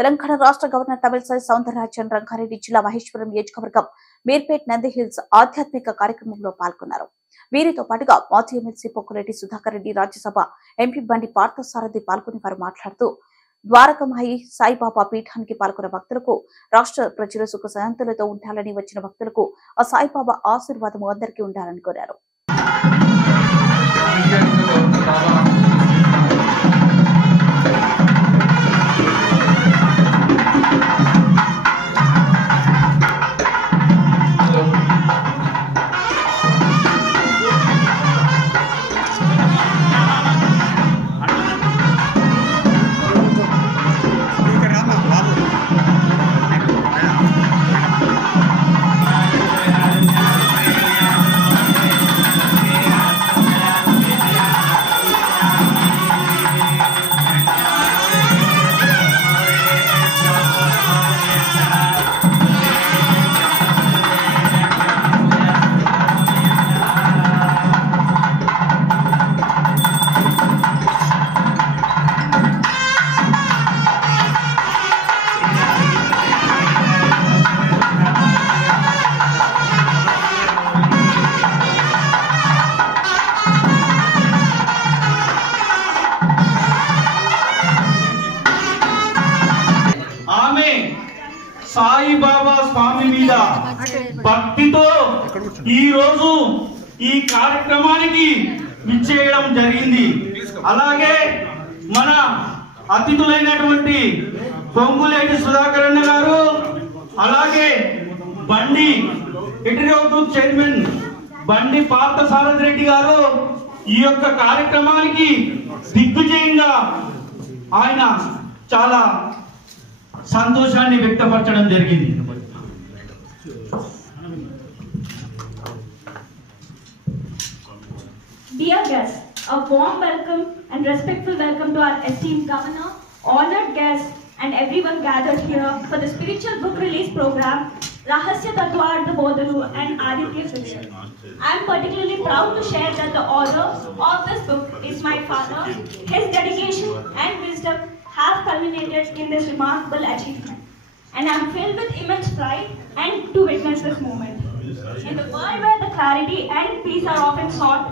తెలంగాణ రాష్ట్ర గవర్నర్ తమిళసై సౌందరరాజన్ రంగారెడ్డి జిల్లా మహేశ్వరం నియోజకవర్గం మీర్పేట్ నంది హిల్స్ ఆధ్యాత్మిక కార్యక్రమంలో పాల్గొన్నారు. వీరితో పాటుగా మాజీ ఎమ్మెల్సీ పొక్కురెడ్డి సుధాకర్ రెడ్డి, రాజ్యసభ ఎంపీ బండి పార్థసారథి పాల్గొని వారు మాట్లాడుతూ ద్వారకమాయి సాయిబాబా పీఠానికి పాల్గొన్న భక్తులకు రాష్ట్ర ప్రజలు సుఖ శాంతులతో ఉండాలని, వచ్చిన భక్తులకు ఆ సాయిబాబా ఆశీర్వాదం అందరికీ ఉండాలని కోరారు. సాయిబాబా స్వామి మీద భక్తితో ఈ రోజు ఈ కార్యక్రమానికి విచ్చేయడం జరిగింది. అలాగే మన అతిథులైనటువంటి పొంగులేటి సుధాకర్ అన్న గారు, అలాగే బండి ఎటిరోడ్ చైర్మన్ బండి పార్థసారథి రెడ్డి గారు ఈ యొక్క కార్యక్రమానికి దిగ్విజయంగా ఆయన చాలా సంతోషాన్ని వ్యక్తపరచడం జరిగింది. Dear guests, a warm welcome and respectful welcome to our esteemed governor, honored guests and everyone gathered here for the spiritual book release program Rahasya Tattvartha Bodalu and Aditya Fiction. I am particularly proud to share that the author of this book is my father. His dedication and wisdom have culminated in this remarkable achievement, and I am filled with immense pride and to witness this moment. In the world where the clarity and peace are often sought,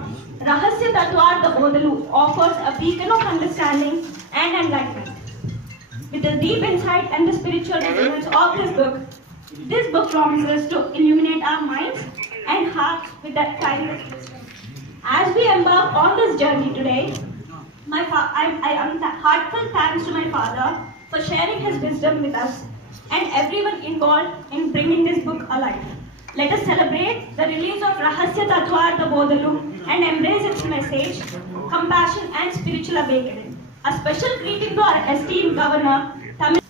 Rahasya Tattvartha Bodalu offers a beacon of understanding and enlightenment. With the deep insight and the spiritual resonance of this book promises to illuminate our minds and hearts with that timeless wisdom. As we embark on this journey today, I am heartfelt thanks to my father for sharing his wisdom with us and everyone involved in bringing this book alive. Let us celebrate the release of Rahasya Tattvartha Bodalu and embrace its message, compassion and spiritual awakening. A special greeting to our esteemed governor, Tamil.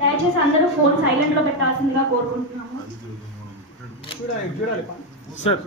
దయచేసి అందరూ phone silent లో పెట్టాల్సిందిగా కోరుకుంటున్నాము. Sir